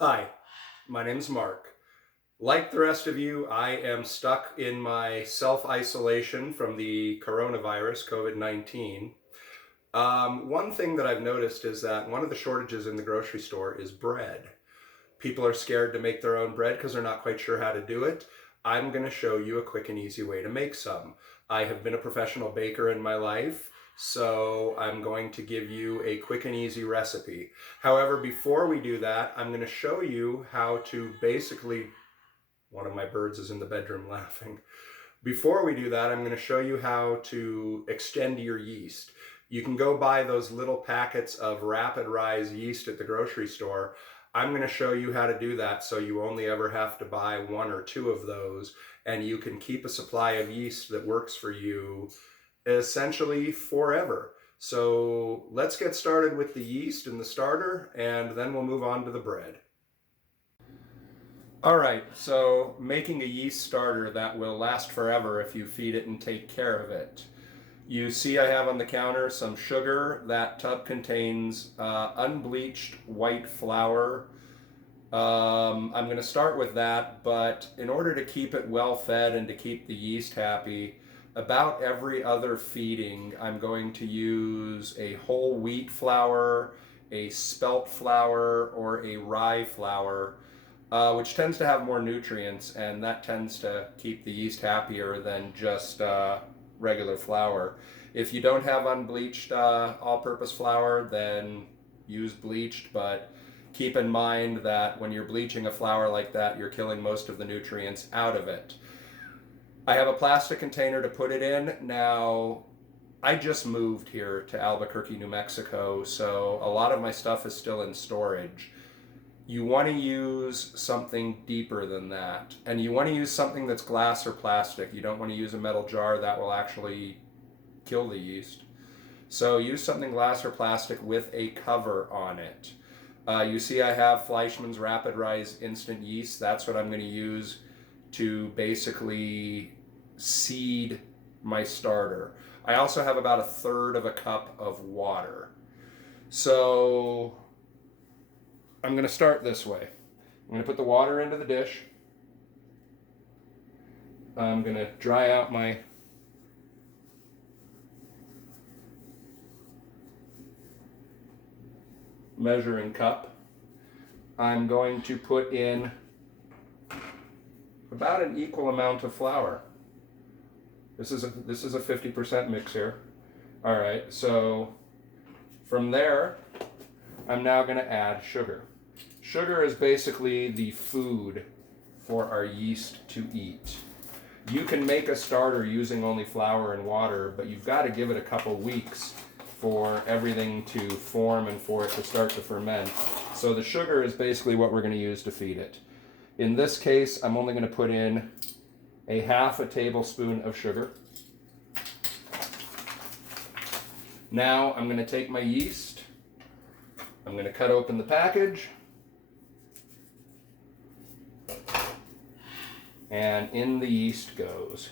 Hi, my name's Mark. Like the rest of you, I am stuck in my self-isolation from the coronavirus, COVID-19. One thing that I've noticed is that one of the shortages in the grocery store is bread. People are scared to make their own bread because they're not quite sure how to do it. I'm going to show you a quick and easy way to make some. I have been a professional baker in my life, so I'm going to give you a quick and easy recipe. However, before we do that, I'm going to show you how to basically, one of my birds is in the bedroom laughing. Before we do that, I'm going to show you how to extend your yeast. You can go buy those little packets of rapid rise yeast at the grocery store. I'm going to show you how to do that so you only ever have to buy one or two of those, and you can keep a supply of yeast that works for you essentially forever. So let's get started with the yeast and the starter, and then we'll move on to the bread. All right, so making a yeast starter that will last forever if you feed it and take care of it. You see I have on the counter some sugar. That tub contains unbleached white flour. I'm going to start with that, but in order to keep it well fed and to keep the yeast happy, about every other feeding, I'm going to use a whole wheat flour, a spelt flour, or a rye flour, which tends to have more nutrients, and that tends to keep the yeast happier than just regular flour. If you don't have unbleached all-purpose flour, then use bleached, but keep in mind that when you're bleaching a flour like that, you're killing most of the nutrients out of it. I have a plastic container to put it in. Now, I just moved here to Albuquerque, New Mexico, so a lot of my stuff is still in storage. You want to use something deeper than that, and you want to use something that's glass or plastic. You don't want to use a metal jar. That will actually kill the yeast. So use something glass or plastic with a cover on it. You see I have Fleischmann's Rapid Rise Instant Yeast. That's what I'm going to use to basically seed my starter. I also have about a third of a cup of water. So I'm going to start this way. I'm going to put the water into the dish. I'm going to dry out my measuring cup. I'm going to put in about an equal amount of flour. This is a 50% mix here. All right, so from there, I'm now going to add sugar. Sugar is basically the food for our yeast to eat. You can make a starter using only flour and water, but you've got to give it a couple weeks for everything to form and for it to start to ferment. So the sugar is basically what we're going to use to feed it. In this case, I'm only going to put in a half a tablespoon of sugar. Now I'm going to take my yeast. I'm going to cut open the package. And in the yeast goes.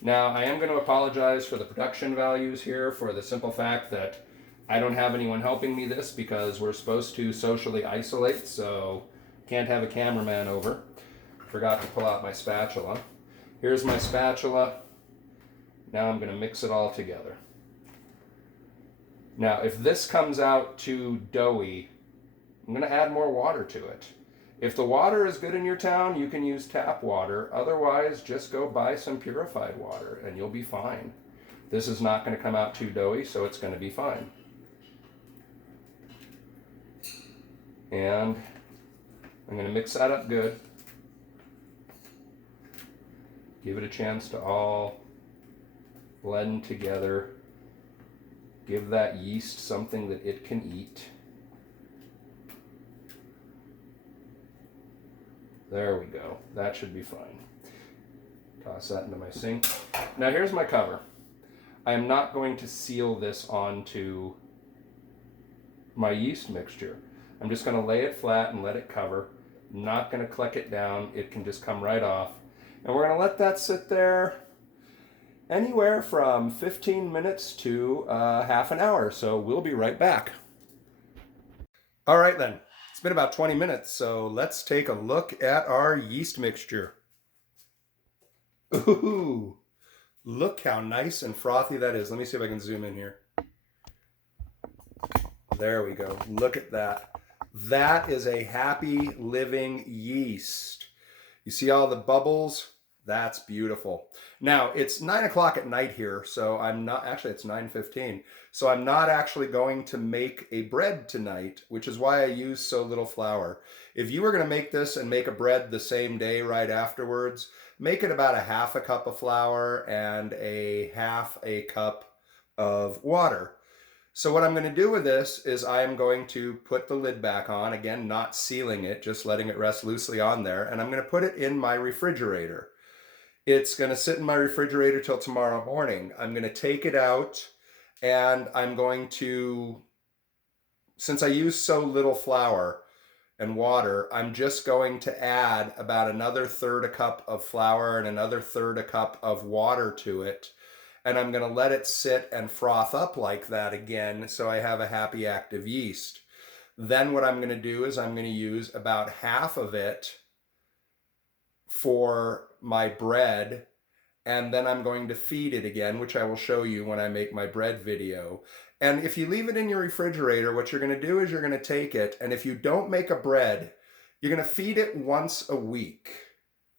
Now, I am going to apologize for the production values here for the simple fact that I don't have anyone helping me this because we're supposed to socially isolate, so can't have a cameraman over. Forgot to pull out my spatula. Here's my spatula. Now I'm going to mix it all together. Now, if this comes out too doughy, I'm going to add more water to it. If the water is good in your town, you can use tap water. Otherwise, just go buy some purified water and you'll be fine. This is not going to come out too doughy, so it's going to be fine. And I'm going to mix that up good. Give it a chance to all blend together. Give that yeast something that it can eat. There we go. That should be fine. Toss that into my sink. Now here's my cover. I am not going to seal this onto my yeast mixture. I'm just going to lay it flat and let it cover. I'm not going to click it down. It can just come right off. And we're going to let that sit there anywhere from 15 minutes to half an hour. So we'll be right back. All right then. It's been about 20 minutes, so let's take a look at our yeast mixture. Ooh, look how nice and frothy that is. Let me see if I can zoom in here. There we go. Look at that. That is a happy living yeast. You see all the bubbles? That's beautiful. Now, it's 9 o'clock at night here, so I'm not, actually it's 9:15. So I'm not actually going to make a bread tonight, which is why I use so little flour. If you were going to make this and make a bread the same day right afterwards, make it about a half a cup of flour and a half a cup of water. So what I'm going to do with this is I am going to put the lid back on, again, not sealing it, just letting it rest loosely on there, and I'm going to put it in my refrigerator. It's going to sit in my refrigerator till tomorrow morning. I'm going to take it out and I'm going to, since I use so little flour and water, I'm just going to add about another third a cup of flour and another third a cup of water to it. And I'm going to let it sit and froth up like that again so I have a happy active yeast. Then what I'm going to do is I'm going to use about half of it for my bread, and then I'm going to feed it again, which I will show you when I make my bread video. And if you leave it in your refrigerator, what you're going to do is you're going to take it, and if you don't make a bread, you're going to feed it once a week.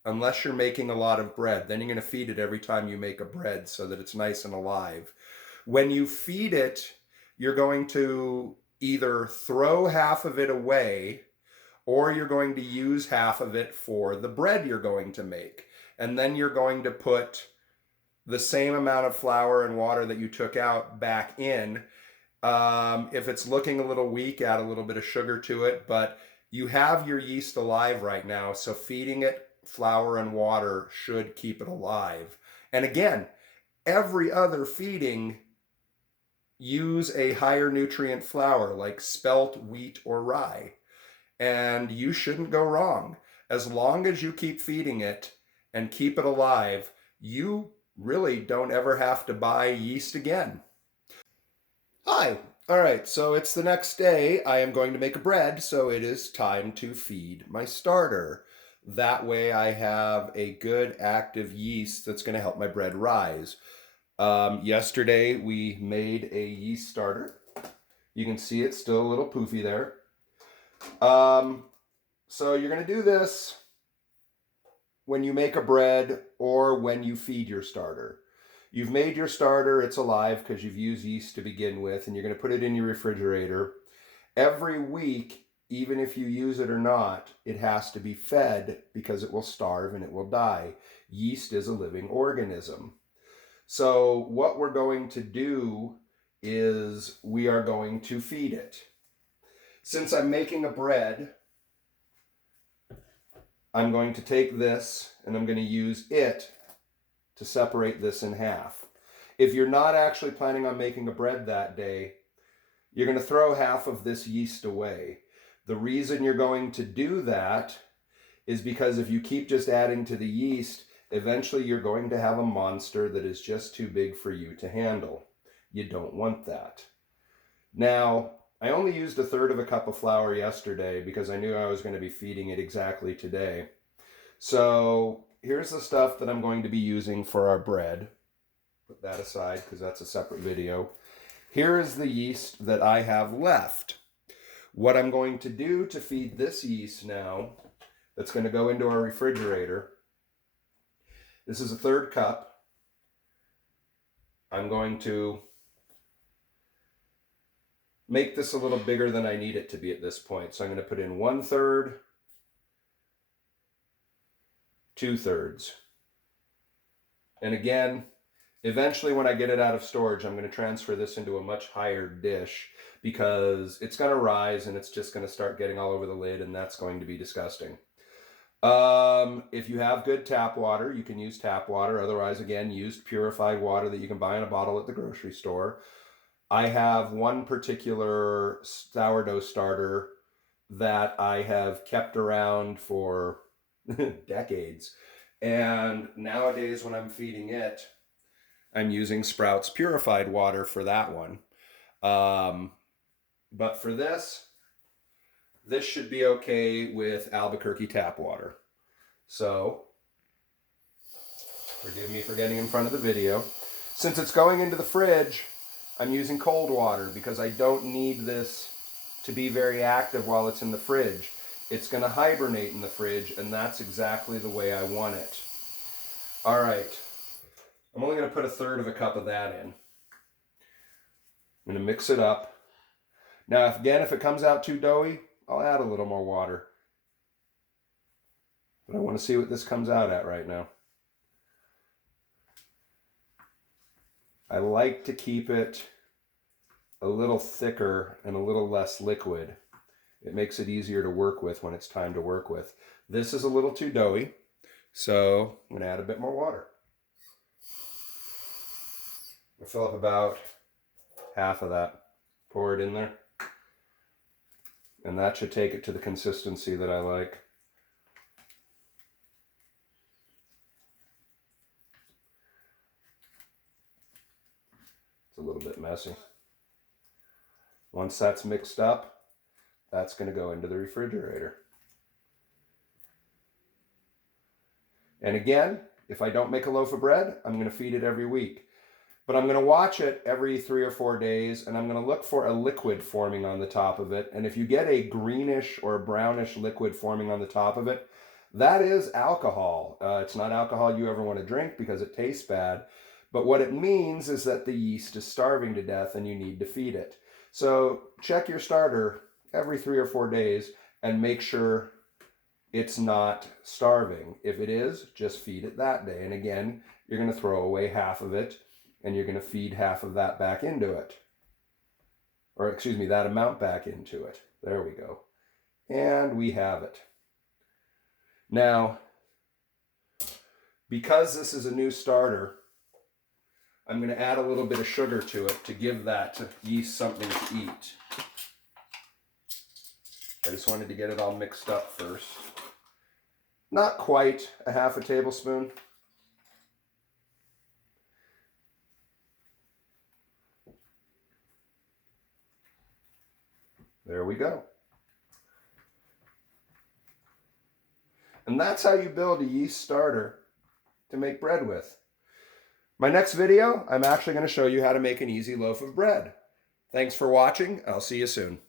Unless you're making a lot of bread, then you're going to feed it every time you make a bread so that it's nice and alive. When you feed it, you're going to either throw half of it away or you're going to use half of it for the bread you're going to make. And then you're going to put the same amount of flour and water that you took out back in. If it's looking a little weak, add a little bit of sugar to it, but you have your yeast alive right now, so feeding it flour and water should keep it alive. And again, every other feeding, use a higher nutrient flour like spelt, wheat, or rye. And you shouldn't go wrong. As long as you keep feeding it and keep it alive, you really don't ever have to buy yeast again. Hi. All right, so it's the next day. I am going to make a bread, so it is time to feed my starter. That way I have a good active yeast that's going to help my bread rise. Yesterday we made a yeast starter. You can see it's still a little poofy there. So you're going to do this when you make a bread or when you feed your starter. You've made your starter, it's alive because you've used yeast to begin with, and you're going to put it in your refrigerator. Every week, even if you use it or not, it has to be fed because it will starve and it will die. Yeast is a living organism. So what we're going to do is we are going to feed it. Since I'm making a bread, I'm going to take this and I'm going to use it to separate this in half. If you're not actually planning on making a bread that day, you're going to throw half of this yeast away. The reason you're going to do that is because if you keep just adding to the yeast, eventually you're going to have a monster that is just too big for you to handle. You don't want that. Now, I only used a third of a cup of flour yesterday because I knew I was going to be feeding it exactly today. So here's the stuff that I'm going to be using for our bread. Put that aside because that's a separate video. Here is the yeast that I have left. What I'm going to do to feed this yeast now, that's going to go into our refrigerator, this is a third cup. I'm going to make this a little bigger than I need it to be at this point. So I'm going to put in 1/3, 2/3. And again, eventually when I get it out of storage, I'm going to transfer this into a much higher dish because it's going to rise and it's just going to start getting all over the lid, and that's going to be disgusting. If you have good tap water, you can use tap water. Otherwise, again, use purified water that you can buy in a bottle at the grocery store. I have one particular sourdough starter that I have kept around for decades. And nowadays when I'm feeding it, I'm using Sprouts purified water for that one. But for this, this should be okay with Albuquerque tap water. So, forgive me for getting in front of the video. Since it's going into the fridge, I'm using cold water because I don't need this to be very active while it's in the fridge. It's going to hibernate in the fridge, and that's exactly the way I want it. All right, I'm only going to put 1/3 of a cup of that in. I'm going to mix it up. Now, if it comes out too doughy, I'll add a little more water. But I want to see what this comes out at right now. I like to keep it a little thicker and a little less liquid. It makes it easier to work with when it's time to work with. This is a little too doughy, so I'm going to add a bit more water. I'll fill up about half of that. Pour it in there. And that should take it to the consistency that I like. It's a little bit messy. Once that's mixed up, that's going to go into the refrigerator. And again, if I don't make a loaf of bread, I'm going to feed it every week. But I'm going to watch it every 3 or 4 days, and I'm going to look for a liquid forming on the top of it. And if you get a greenish or brownish liquid forming on the top of it, that is alcohol. It's not alcohol you ever want to drink because it tastes bad. But what it means is that the yeast is starving to death and you need to feed it. So check your starter every 3 or 4 days and make sure it's not starving. If it is, just feed it that day. And again, you're going to throw away half of it and you're going to feed half of that back into it. Or excuse me, that amount back into it. There we go. And we have it. Now, because this is a new starter, I'm going to add a little bit of sugar to it to give that yeast something to eat. I just wanted to get it all mixed up first. Not quite a half a tablespoon. There we go. And that's how you build a yeast starter to make bread with. My next video, I'm actually going to show you how to make an easy loaf of bread. Thanks for watching. I'll see you soon.